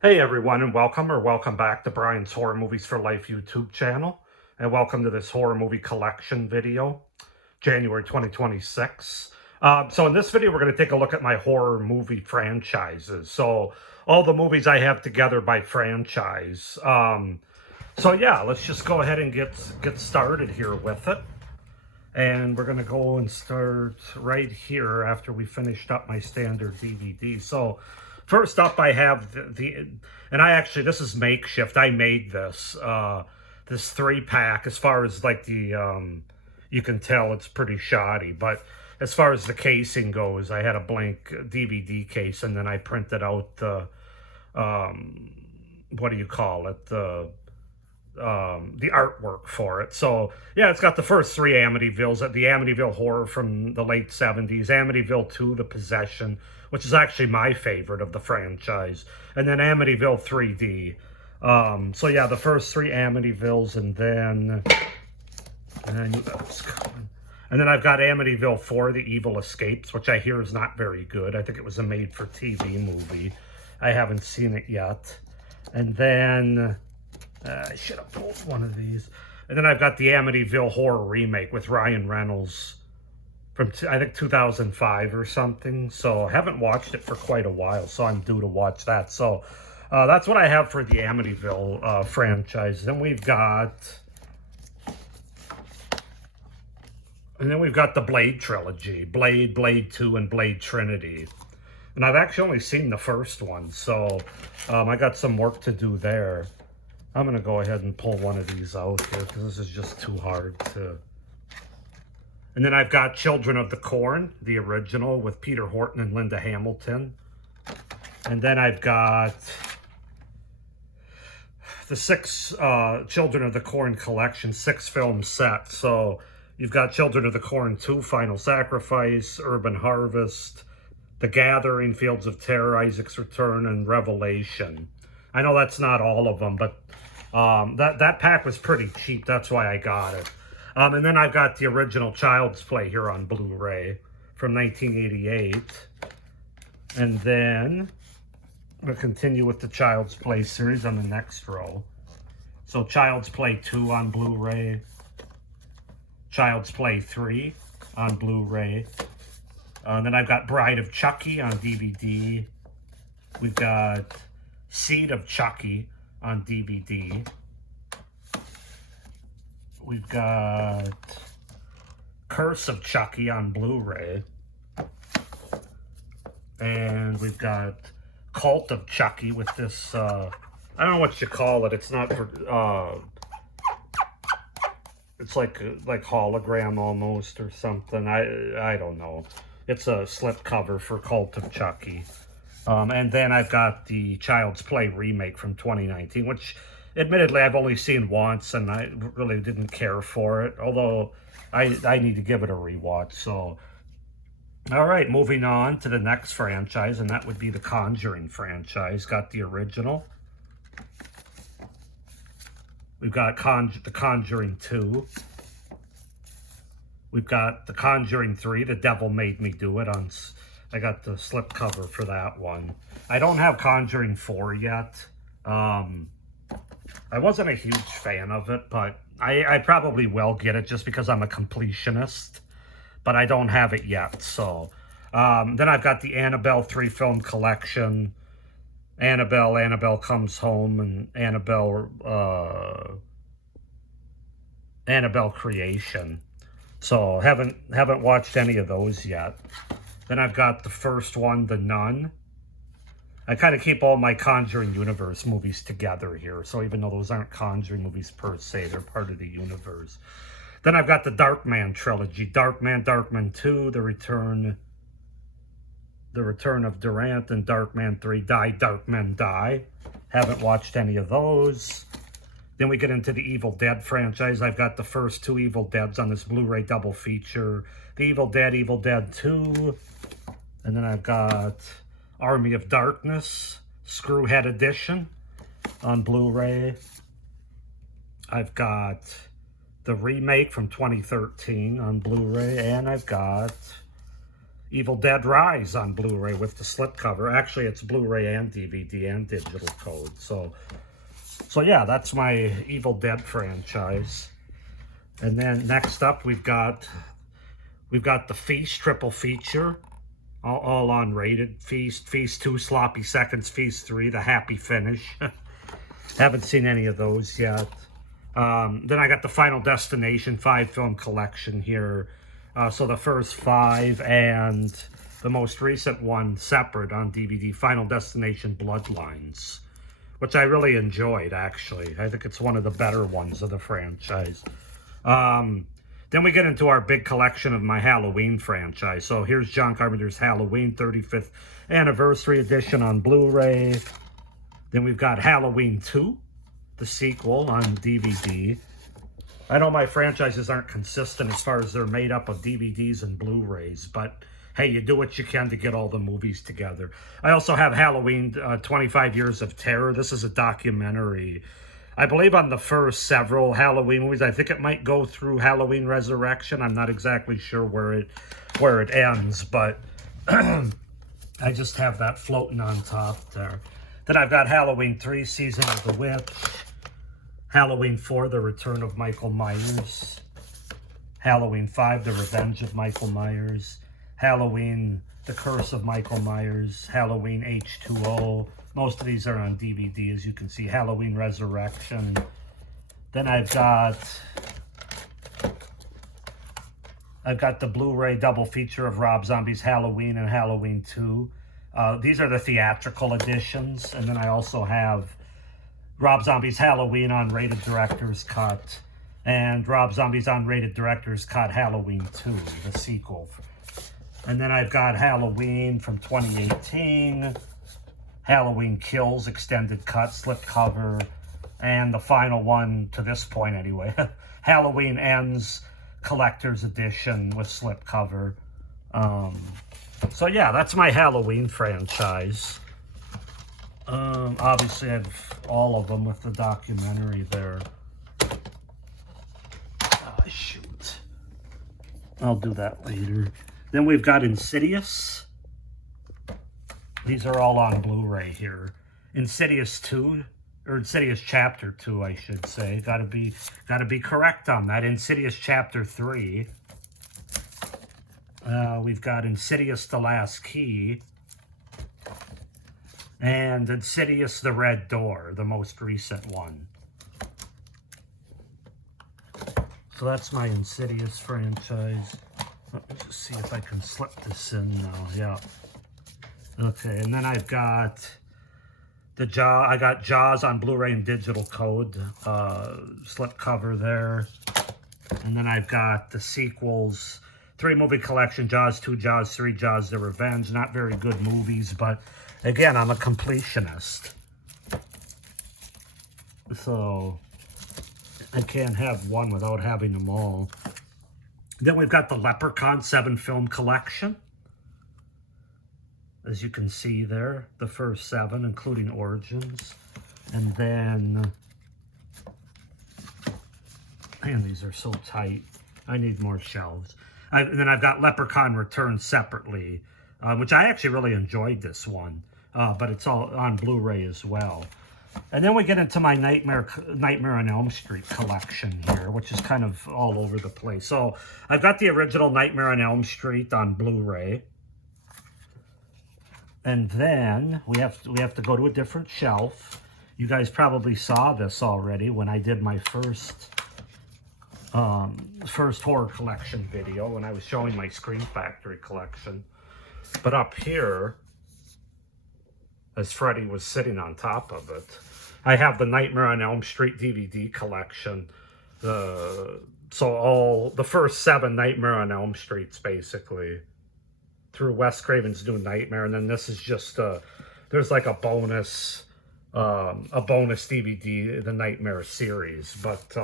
Hey everyone, and welcome back to Brian's Horror Movies for Life YouTube channel. And welcome to this horror movie collection video, January 2026. So in this video, we're going to take a look at my horror movie franchises. So all the movies I have together by franchise. So yeah, let's just go ahead and get started here with it. And we're going to go and start right here after we finished up my standard DVD. So first up, I have and I actually, this is makeshift. I made this, this 3-pack. As far as like the, you can tell it's pretty shoddy, but as far as the casing goes, I had a blank DVD case, and then I printed out the, what do you call it? The artwork for it. So yeah, it's got the first 3 Amityvilles, the Amityville Horror from the late 70s, Amityville 2, The Possession, which is actually my favorite of the franchise, and then Amityville 3D. So yeah, the first 3 Amityvilles, and then I knew that was coming. And then I've got Amityville 4, The Evil Escapes, which I hear is not very good. I think it was a made-for-TV movie. I haven't seen it yet. And then I should have pulled one of these. And then I've got the Amityville Horror remake with Ryan Reynolds from, I think, 2005 or something. So I haven't watched it for quite a while, so I'm due to watch that. So that's what I have for the Amityville franchise. Then we've got... And then we've got the Blade trilogy, Blade, Blade 2, and Blade Trinity. And I've actually only seen the first one, so I got some work to do there. I'm going to go ahead and pull one of these out here because this is just too hard to... And then I've got Children of the Corn, the original, with Peter Horton and Linda Hamilton. And then I've got the 6 Children of the Corn collection, 6-film set. So you've got Children of the Corn 2, Final Sacrifice, Urban Harvest, The Gathering, Fields of Terror, Isaac's Return, and Revelation. I know that's not all of them, but that pack was pretty cheap. That's why I got it. And then I've got the original Child's Play here on Blu-ray from 1988. And then I'm going to continue with the Child's Play series on the next row. So Child's Play 2 on Blu-ray. Child's Play 3 on Blu-ray. Then I've got Bride of Chucky on DVD. We've got Seed of Chucky on DVD. We've got Curse of Chucky on Blu-ray. And we've got Cult of Chucky with this, I don't know what you call it. It's not for, it's like hologram almost or something. I don't know. It's a slip cover for Cult of Chucky. And then I've got the Child's Play remake from 2019, which admittedly I've only seen once, and I really didn't care for it, although I need to give it a rewatch. So, all right, moving on to the next franchise, and that would be the Conjuring franchise. Got the original. We've got the Conjuring 2. We've got the Conjuring 3, The Devil Made Me Do It. I got the slip cover for that one. I don't have Conjuring 4 yet. I wasn't a huge fan of it, but I probably will get it just because I'm a completionist. But I don't have it yet, so... then I've got the Annabelle 3-film collection. Annabelle Comes Home, and Annabelle Creation. So haven't watched any of those yet. Then I've got the first one, The Nun. I kind of keep all my Conjuring Universe movies together here. So even though those aren't Conjuring movies per se, they're part of the universe. Then I've got the Darkman trilogy. Darkman 2, The Return of Durant, and Darkman 3, Darkmen Die. Haven't watched any of those. Then we get into the Evil Dead franchise. I've got the first 2 Evil Deads on this Blu-ray double feature. The Evil Dead 2. And then I've got Army of Darkness, Screwhead Edition on Blu-ray. I've got the remake from 2013 on Blu-ray. And I've got Evil Dead Rise on Blu-ray with the slipcover. Actually, it's Blu-ray and DVD and digital code. So yeah, that's my Evil Dead franchise. And then next up, we've got the Feast triple feature, all unrated. Feast 2, Sloppy Seconds, Feast 3, The Happy Finish. Haven't seen any of those yet. Then I got the Final Destination 5-film collection here. So the first 5 and the most recent one separate on DVD, Final Destination Bloodlines, which I really enjoyed, actually. I think it's one of the better ones of the franchise. Then we get into our big collection of my Halloween franchise. So here's John Carpenter's Halloween 35th Anniversary Edition on Blu-ray. Then we've got Halloween 2, the sequel, on DVD. I know my franchises aren't consistent as far as they're made up of DVDs and Blu-rays, but hey, you do what you can to get all the movies together. I also have Halloween 25 Years of Terror. This is a documentary, I believe, on the first several Halloween movies. I think it might go through Halloween Resurrection. I'm not exactly sure where it ends, but I just have that floating on top there. Then I've got Halloween 3, Season of the Witch. Halloween 4, The Return of Michael Myers. Halloween 5, The Revenge of Michael Myers. Halloween, The Curse of Michael Myers. Halloween H2O. Most of these are on DVD, as you can see. Halloween Resurrection. Then I've got the Blu-ray double feature of Rob Zombie's Halloween and Halloween 2. These are the theatrical editions. And then I also have Rob Zombie's Halloween Unrated Director's Cut and Rob Zombie's Unrated Director's Cut Halloween 2, the sequel. And then I've got Halloween from 2018, Halloween Kills Extended Cut, slipcover, and the final one to this point anyway, Halloween Ends Collector's Edition with slipcover. So yeah, that's my Halloween franchise. Obviously I have all of them with the documentary there. Oh, shoot. I'll do that later. Then we've got Insidious. These are all on Blu-ray here. Insidious 2, or Insidious Chapter 2, I should say. Gotta be correct on that. Insidious Chapter 3. We've got Insidious The Last Key. And Insidious The Red Door, the most recent one. So that's my Insidious franchise. Let me just see if I can slip this in now. Yeah. Okay, and then I've got Jaws on Blu-ray and digital code, slipcover there. And then I've got the sequels, 3-movie collection, Jaws 2, Jaws 3, Jaws The Revenge. Not very good movies, but again, I'm a completionist. So I can't have one without having them all. Then we've got the Leprechaun 7-film collection. As you can see there, the first 7, including Origins. And then, man, these are so tight. I need more shelves. And then I've got Leprechaun Returns separately, which I actually really enjoyed this one. But it's all on Blu-ray as well. And then we get into my Nightmare on Elm Street collection here, which is kind of all over the place. So I've got the original Nightmare on Elm Street on Blu-ray. And then we have to go to a different shelf. You guys probably saw this already when I did my first horror collection video when I was showing my Scream Factory collection. But up here, as Freddy was sitting on top of it, I have the Nightmare on Elm Street DVD collection. So all the first 7 Nightmare on Elm Streets, basically, through Wes Craven's New Nightmare. And then this is just there's like a bonus DVD, the Nightmare series. But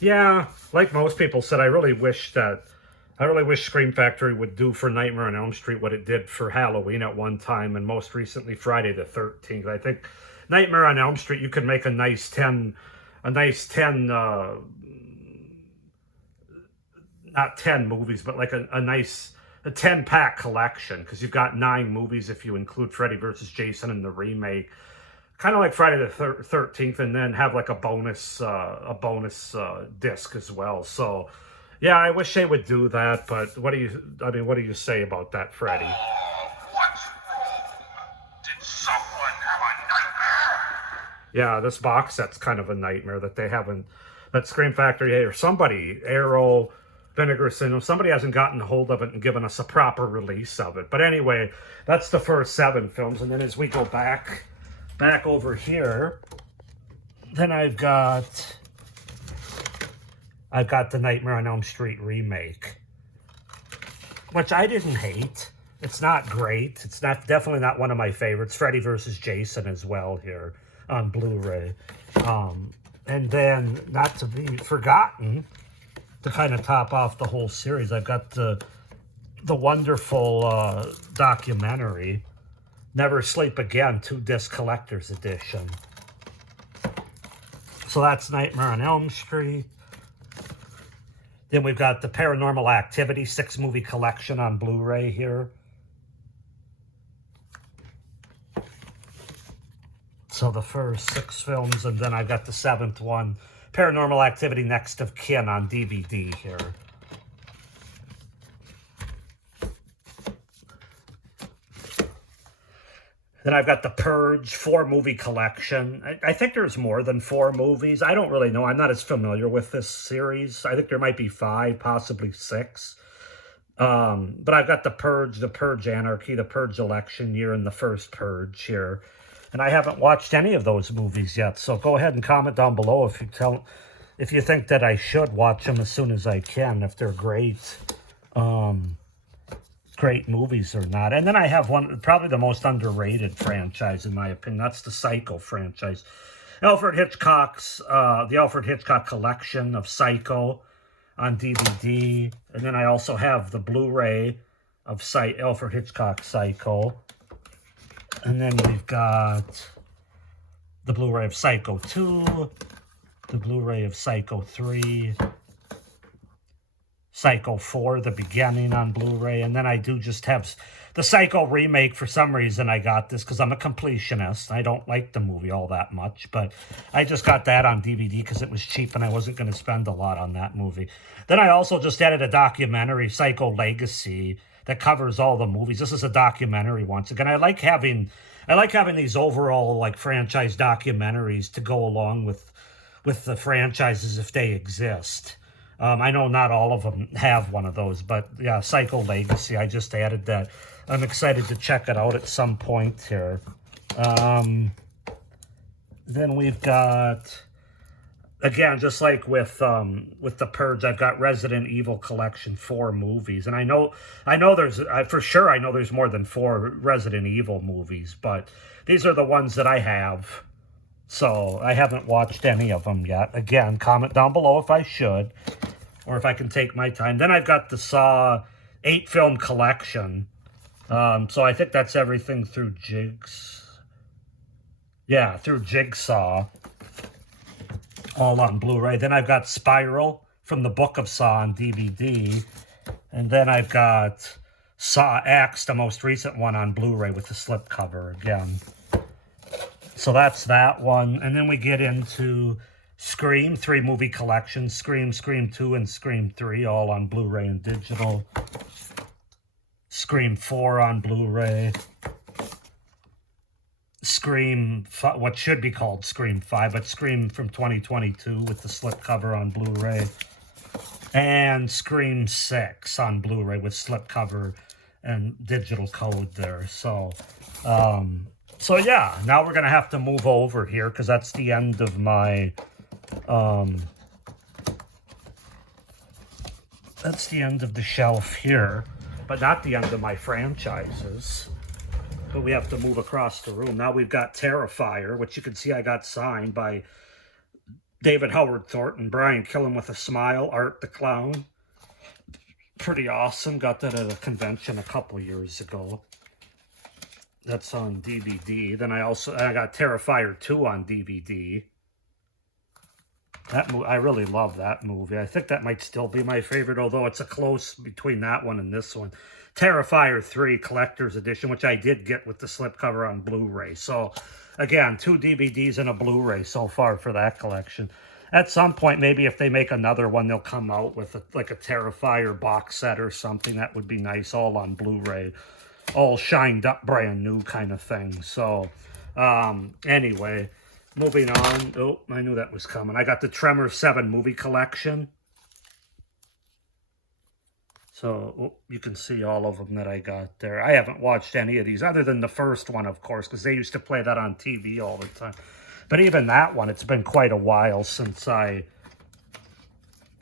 yeah, like most people said, I really wish Scream Factory would do for Nightmare on Elm Street what it did for Halloween at one time, and most recently Friday the 13th. I think Nightmare on Elm Street, you could make a nice 10, not 10 movies, but like a nice a 10-pack collection, because you've got 9 movies if you include Freddy versus Jason and the remake. Kind of like Friday the 13th, and then have like a bonus disc as well. So, yeah, I wish they would do that. But what do you say about that, Freddy? What's wrong? Did someone have a nightmare? Yeah, this box set's kind of a nightmare that they haven't, that Scream Factory or somebody, Arrow, Vinegar Syndrome, somebody hasn't gotten a hold of it and given us a proper release of it. But anyway, that's the first 7 films, and then as we go back over here, then I've got the Nightmare on Elm Street remake, which I didn't hate. It's not great. It's definitely not one of my favorites. Freddy versus Jason as well here on Blu-ray. And then, not to be forgotten, to kind of top off the whole series, I've got the wonderful documentary, Never Sleep Again, 2-disc collector's edition. So that's Nightmare on Elm Street. Then we've got the Paranormal Activity 6-movie collection on Blu-ray here. So the first 6 films, and then I've got the 7th one, Paranormal Activity Next of Kin on DVD here. Then I've got the Purge 4-movie collection. I think there's more than 4 movies. I don't really know. I'm not as familiar with this series. I think there might be 5, possibly 6. But I've got the Purge Anarchy, the Purge Election Year, and the first Purge here. And I haven't watched any of those movies yet. So go ahead and comment down below if you think that I should watch them as soon as I can, if they're great. Great movies or not. And then I have one, probably the most underrated franchise in my opinion. That's the Psycho franchise. The Alfred Hitchcock collection of Psycho on DVD. And then I also have the Blu-ray of Alfred Hitchcock Psycho. And then we've got the Blu-ray of Psycho 2, the Blu-ray of Psycho 3, Psycho 4, the beginning on Blu-ray, and then I do just have the Psycho remake. For some reason I got this because I'm a completionist. I don't like the movie all that much, but I just got that on DVD because it was cheap and I wasn't going to spend a lot on that movie. Then I also just added a documentary, Psycho Legacy, that covers all the movies. This is a documentary once again. I like having these overall like franchise documentaries to go along with the franchises if they exist. I know not all of them have one of those, but yeah, Psycho Legacy, I just added that. I'm excited to check it out at some point here. Then we've got, again, just like with the Purge, I've got Resident Evil Collection 4 movies, and I know there's for sure I know there's more than 4 Resident Evil movies, but these are the ones that I have. So I haven't watched any of them yet. Again, comment down below if I should, or if I can take my time. Then I've got the Saw 8-film collection. So I think that's everything through through Jigsaw, all on Blu-ray. Then I've got Spiral from the Book of Saw on DVD. And then I've got Saw X, the most recent one, on Blu-ray with the slipcover again. So that's that one. And then we get into Scream 3-movie collection. Scream 2, and Scream 3, all on Blu-ray and digital. Scream 4 on Blu-ray. Scream, what should be called Scream 5, but Scream from 2022 with the slipcover on Blu-ray. And Scream 6 on Blu-ray with slipcover and digital code there. So yeah, now we're going to have to move over here because that's the end of my, that's the end of the shelf here, but not the end of my franchises. But we have to move across the room. Now we've got Terrifier, which you can see I got signed by David Howard Thornton, Brian Killen with a Smile, Art the Clown. Pretty awesome. Got that at a convention a couple years ago. That's on DVD. Then I got Terrifier 2 on DVD. I really love that movie. I think that might still be my favorite, although it's a close between that one and this one. Terrifier 3 Collector's Edition, which I did get with the slipcover on Blu-ray. So, again, 2 DVDs and a Blu-ray so far for that collection. At some point, maybe if they make another one, they'll come out with like a Terrifier box set or something. That would be nice, all on Blu-ray. All shined up, brand new kind of thing. So, anyway, moving on. Oh, I knew that was coming. I got the Tremors 7 movie collection. So, you can see all of them that I got there. I haven't watched any of these, other than the first one, of course, because they used to play that on TV all the time. But even that one, it's been quite a while since I've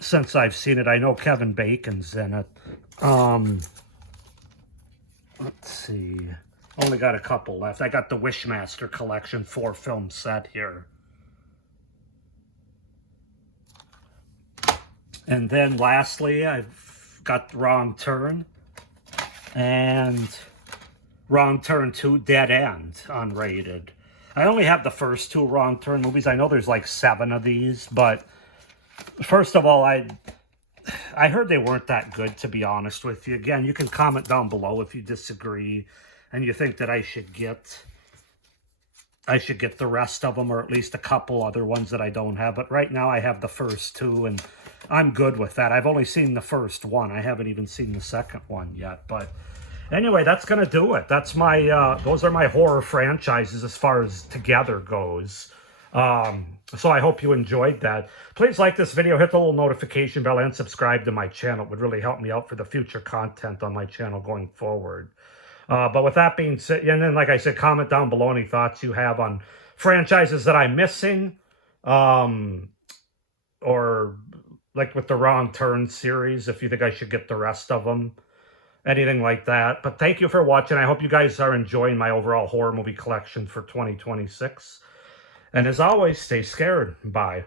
seen it. I know Kevin Bacon's in it. Let's see. Only got a couple left. I got the Wishmaster collection 4-film set here. And then lastly, I've got Wrong Turn and Wrong Turn 2 Dead End unrated. I only have the first 2 Wrong Turn movies. I know there's like 7 of these, but first of all, I heard they weren't that good, to be honest with you. Again, you can comment down below if you disagree and you think that I should get the rest of them, or at least a couple other ones that I don't have. But right now I have the first 2 and I'm good with that. I've only seen the first one. I haven't even seen the second one yet. But anyway, that's going to do it. That's my, those are my horror franchises as far as together goes. So I hope you enjoyed that. Please like this video, hit the little notification bell, and subscribe to my channel. It would really help me out for the future content on my channel going forward. But with that being said, and then like I said, comment down below any thoughts you have on franchises that I'm missing, or like with the Wrong Turn series, if you think I should get the rest of them. Anything like that. But thank you for watching. I hope you guys are enjoying my overall horror movie collection for 2026. And as always, stay scared. Bye.